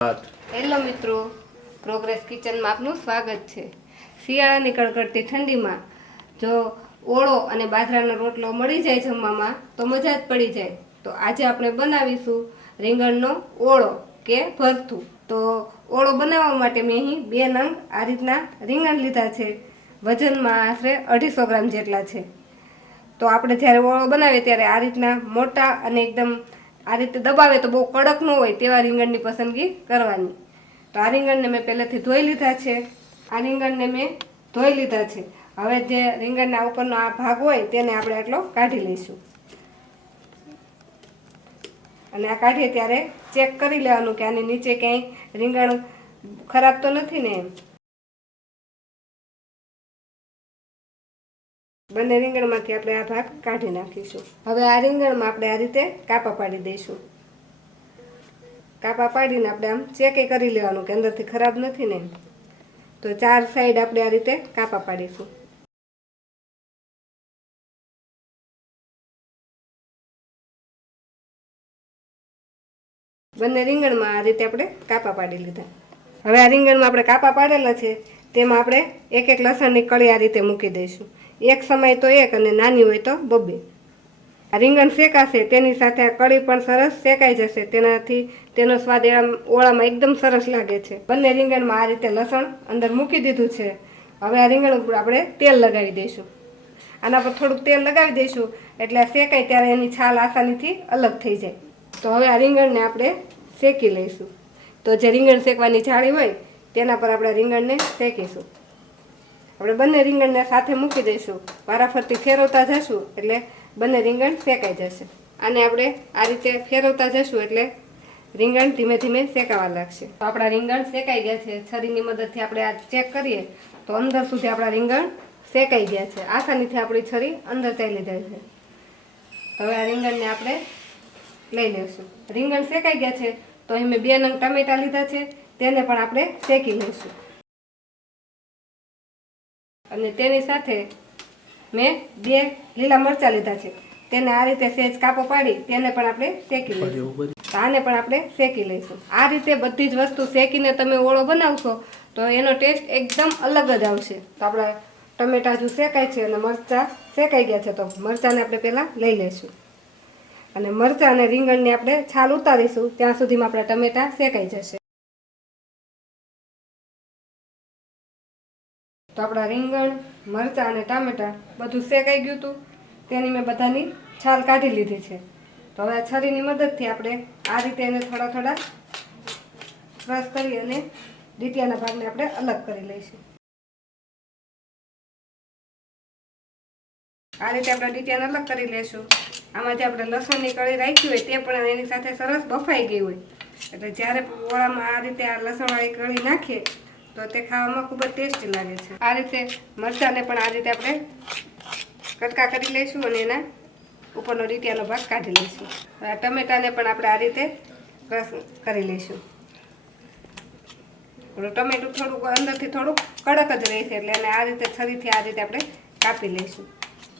Hello મિત્રો progress કિચનમાં આપનું સ્વાગત છે. શિયાળાની કડકડતી ઠંડીમાં જો ઓળો અને બાજરાનો રોટલો મળી જાય જમવામાં, તો મજા જ પડી જાય. તો આજે આપણે બનાવીશું રીંગણનો ઓળો કે ભરથું. તો ઓળો બનાવવા માટે મેં અહીં બે નંગ આ રીતના રીંગણ લીધા છે. વજનમાં આશરે અઢીસો ગ્રામ જેટલા છે. તો આપણે જ્યારે ઓળો બનાવીએ ત્યારે આ રીતના મોટા અને એકદમ આ રીતે દબાવે તો બહુ કડક ન હોય તેવા રીંગણની પસંદગી કરવાની. તો આ રીંગણને મેં પહેલેથી ધોઈ લીધા છે. આ રીંગણને મેં ધોઈ લીધા છે. હવે જે રીંગણના ઉપરનો આ ભાગ હોય તેને આપણે આટલો કાઢી લઈશું. અને આ કાઢીએ ત્યારે ચેક કરી લેવાનું કે આની નીચે ક્યાંય રીંગણ ખરાબ તો નથી ને એમ. બંને રીંગણમાંથી આપણે આ ભાગ કાઢી નાખીશું. હવે આ રીંગણમાં આપણે આ રીતે કાપા પાડી દઈશું. કાપા પાડીને આપણે આમ ચેકે કરી લેવાનું કે અંદરથી ખરાબ નથી ને. તો ચાર સાઈડ આપણે આ રીતે કાપા પાડીશું. બંને રીંગણમાં આ રીતે આપણે કાપા પાડી લીધા. હવે આ રીંગણમાં આપણે કાપા પાડેલા છે, તેમાં આપણે એક એક લસણની કળી આ રીતે મૂકી દઈશું. એક સમય તો એક અને નાની હોય તો બબ્બે આ રીંગણ શેકાશે તેની સાથે આ કળી પણ સરસ શેકાઈ જશે, તેનાથી તેનો સ્વાદ એમ ઓળામાં એકદમ સરસ લાગે છે. બંને રીંગણમાં આ રીતે લસણ અંદર મૂકી દીધું છે. હવે આ રીંગણ ઉપર આપણે તેલ લગાવી દઈશું. આના પર થોડુંક તેલ લગાવી દઈશું, એટલે શેકાય ત્યારે એની છાલ આસાનીથી અલગ થઈ જાય. તો હવે આ રીંગણને આપણે શેકી લઈશું. તો જે રીંગણ શેકવાની જાળી હોય તેના પર આપણે રીંગણને શેકીશું. આપણે બંને રીંગણને સાથે મૂકી દઈશું. વારાફરતી ફેરવતા જશું એટલે બંને રીંગણ શેકાઈ જશે. અને આપણે આ રીતે ફેરવતા જશું એટલે રીંગણ ધીમે ધીમે શેકાવા લાગશે. તો આપણા રીંગણ શેકાઈ ગયા છે. છરીની મદદથી આપણે આ ચેક કરીએ તો અંદર સુધી આપણા રીંગણ શેકાઈ ગયા છે. આસાનીથી આપણી છરી અંદર ચાલી જાય છે. હવે આ રીંગણને આપણે લઈ લઈશું. રીંગણ શેકાઈ ગયા છે તો અહીં મેં બે નંગ ટમેટા લીધા છે. તેને પણ આપણે શેકી લઈશું. અને તેની સાથે મેં બે લીલા મરચાં લીધા છે. તેને આ રીતે સેજ કાપો પાડી તેને પણ આપણે શેકી લઈશું. આને પણ આપણે શેકી લઈશું. આ રીતે બધી જ વસ્તુ શેકીને તમે ઓળો બનાવશો તો એનો ટેસ્ટ એકદમ અલગ જ આવશે. તો આપણા ટમેટા હજુ શેકાય છે અને મરચાં શેકાઈ ગયા છે તો મરચાંને આપણે પહેલાં લઈ લઈશું. અને મરચાં અને રીંગણને આપણે છાલ ઉતારીશું ત્યાં સુધીમાં આપણા ટમેટા શેકાઈ જશે. તો આપણા રીંગણ, મરચાં અને ટામેટાં બધું શેકાઈ ગયું હતું તેની મેં બધાની છાલ કાઢી લીધી છે. તો હવે આ છરીની મદદથી આપણે આ રીતે એને થોડા થોડા ક્રશ કરી અને ડીટિયાના ભાગને આપણે અલગ કરી લઈશું. આ રીતે આપણે ડીટિયાને અલગ કરી લઈશું. આમાં જે આપણે લસણની કળી રાખી હોય તે પણ એની સાથે સરસ બફાઈ ગઈ હોય. એટલે જ્યારે ઓળામાં આ રીતે આ લસણવાળી કળી નાખીએ તો તે ખાવામાં ખૂબ જ ટેસ્ટી લાગે છે. આ રીતે મરચાંને પણ આ રીતે આપણે કટકા કરી લઈશું અને એના ઉપરનો રીતિયાનો ભાગ કાઢી લઈશું. આ ટમેટાને પણ આપણે આ રીતે રસ કરી લઈશું. ટમેટું થોડુંક અંદરથી થોડુંક કડક જ રહેશે એટલે એને આ રીતે છરીથી આ રીતે આપણે કાપી લઈશું.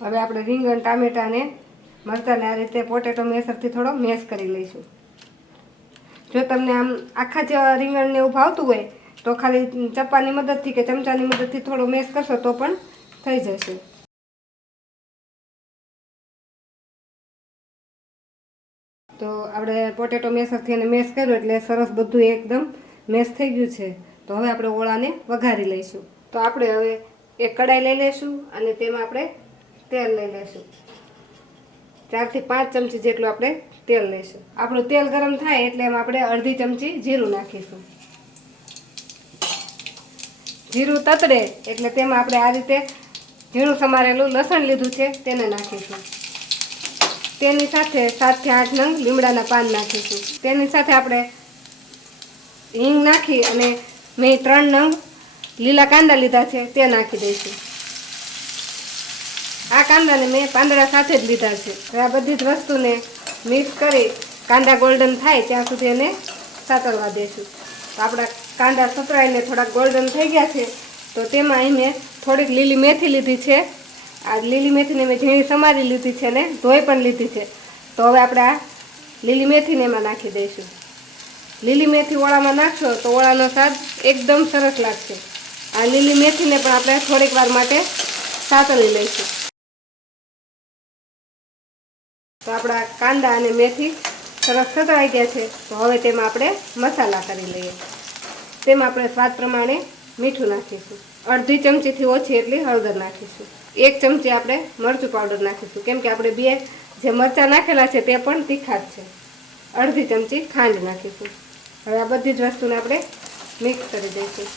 હવે આપણે રીંગણ, ટામેટાને મરચાંને આ રીતે પોટેટો મેસરથી થોડો મેસ કરી લઈશું. જો તમને આમ આખા જ રીંગણને એવું ભાવતું હોય તો ખાલી ચપ્પાની મદદથી કે ચમચાની મદદથી થોડો મેસ કરશો તો પણ થઈ જશે. તો આપણે પોટેટો મેસરથી એને મેસ કર્યું એટલે સરસ બધું એકદમ મેશ થઈ ગયું છે. તો હવે આપણે ઓળાને વઘારી લઈશું. તો આપણે હવે એક કડાઈ લઈ લઈશું અને તેમાં આપણે તેલ લઈ લઈશું. ચારથી પાંચ ચમચી જેટલું આપણે તેલ લઈશું. આપણું તેલ ગરમ થાય એટલે એમાં આપણે અડધી ચમચી જીરું નાખીશું. જીરું તતડે એટલે તેમાં આપણે આ રીતે ઝીણું સમારેલું લસણ લીધું છે, તેને નાખીશું. તેની સાથે સાતથી આઠ નંગ લીમડાના પાન નાખીશું. તેની સાથે આપણે હિંગ નાખી અને મેં ત્રણ નંગ લીલા કાંદા લીધા છે, તે નાખી દઈશું. આ કાંદાને મેં પાંદડા સાથે જ લીધા છે. હવે આ બધી જ વસ્તુને મિક્સ કરી કાંદા ગોલ્ડન થાય ત્યાં સુધી એને સાતરવા દઈશું. આપણા કાંદા સતરાઈને થોડાક ગોલ્ડન થઈ ગયા છે. તો તેમાં અહીં મેં થોડીક લીલી મેથી લીધી છે. આ લીલી મેથીને મેં ઝીણી સમારી લીધી છે ને, ધોઈ પણ લીધી છે. તો હવે આપણે આ લીલી મેથીને એમાં નાખી દઈશું. લીલી મેથી ઓળામાં નાખશો તો ઓળાનો સ્વાદ એકદમ સરસ લાગશે. આ લીલી મેથીને પણ આપણે થોડીક વાર માટે સાતળી લઈશું. તો આપણા કાંદા અને મેથી સરસ સતળાઈ ગયા છે. તો હવે તેમાં આપણે મસાલા કરી લઈએ. તેમાં આપણે સ્વાદ પ્રમાણે મીઠું નાખીશું. અડધી ચમચીથી ઓછી એટલી હળદર નાખીશું. એક ચમચી આપણે મરચું પાવડર નાખીશું. કેમ કે આપણે બે જે મરચાં નાખેલા છે તે પણ તીખા જ છે. અડધી ચમચી ખાંડ નાખીશું. હવે આ બધી જ વસ્તુને આપણે મિક્સ કરી દઈશું.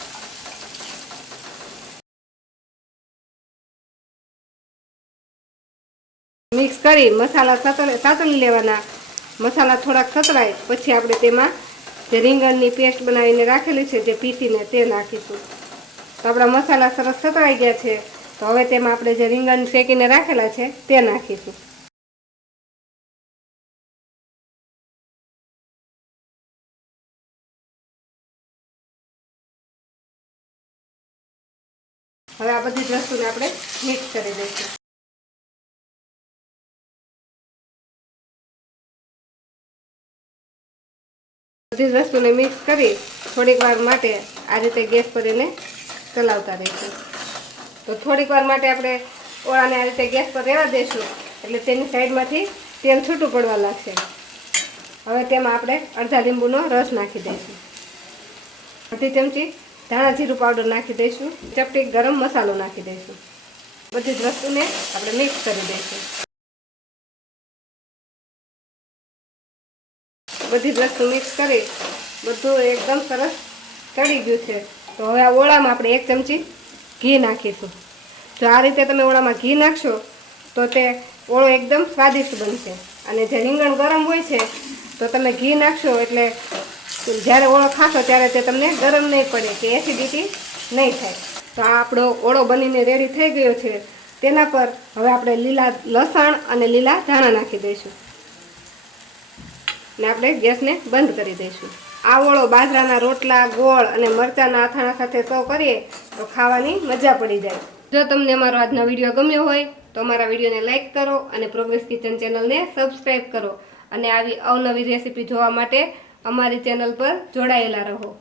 મિક્સ કરી મસાલા સતળે લેવાના. મસાલા થોડાક સતળાય, પછી આપણે તેમાં જે રીંગણની પેસ્ટ બનાવીને રાખેલી છે, જે પીસીને તે નાખીશું. તો આપણા મસાલા સરસ સતવાઈ ગયા છે, તો હવે તેમાં આપણે જે રીંગણ શેકીને રાખેલા છે, તે નાખીશું. હવે આ બધી જ વસ્તુને આપણે મિક્સ કરી દઈશું. બધી જ વસ્તુને મિક્સ કરી થોડીક વાર માટે આ રીતે ગેસ પર એને ચલાવતા રહીશું. તો થોડીક વાર માટે આપણે ઓળાને આ રીતે ગેસ પર રહેવા દઈશું, એટલે તેની સાઈડમાંથી તેલ છૂટું પડવા લાગશે. હવે તેમાં આપણે અડધા લીંબુનો રસ નાખી દઈશું. અડધી ચમચી ધાણા જીરું પાવડર નાખી દઈશું. ચપટી ગરમ મસાલો નાખી દઈશું. બધી જ વસ્તુને આપણે મિક્સ કરી દઈશું. બધી જ મિક્સ કરી બધું એકદમ સરસ ચડી ગયું છે. તો હવે આ ઓળામાં આપણે એક ચમચી ઘી નાખીશું. જો આ રીતે તમે ઓળામાં ઘી નાખશો, તો તે ઓળો એકદમ સ્વાદિષ્ટ બનશે. અને જે રીંગણ ગરમ હોય છે, તો તમે ઘી નાખશો એટલે જ્યારે ઓળો ખાશો ત્યારે તે તમને ગરમ નહીં પડે, કે એસિડિટી નહીં થાય. તો આ આપણો ઓળો બનીને રેડી થઈ ગયો છે. તેના પર હવે આપણે લીલા લસણ અને લીલા ધાણા નાખી દઈશું. ને આપણે ગેસને બંધ કરી દઈશું. આ ઓળો બાજરાના રોટલા, ગોળ અને મરચાના અથાણા સાથે સર્વ કરીએ તો ખાવાની મજા પડી જાય. જો તમને અમારો આજનો વીડિયો ગમ્યો હોય તો અમારા વિડીયોને લાઇક કરો અને પ્રોગ્રેસ કિચન ચેનલને સબસ્ક્રાઈબ કરો. અને આવી અવનવી રેસીપી જોવા માટે અમારી ચેનલ પર જોડાયેલા રહો.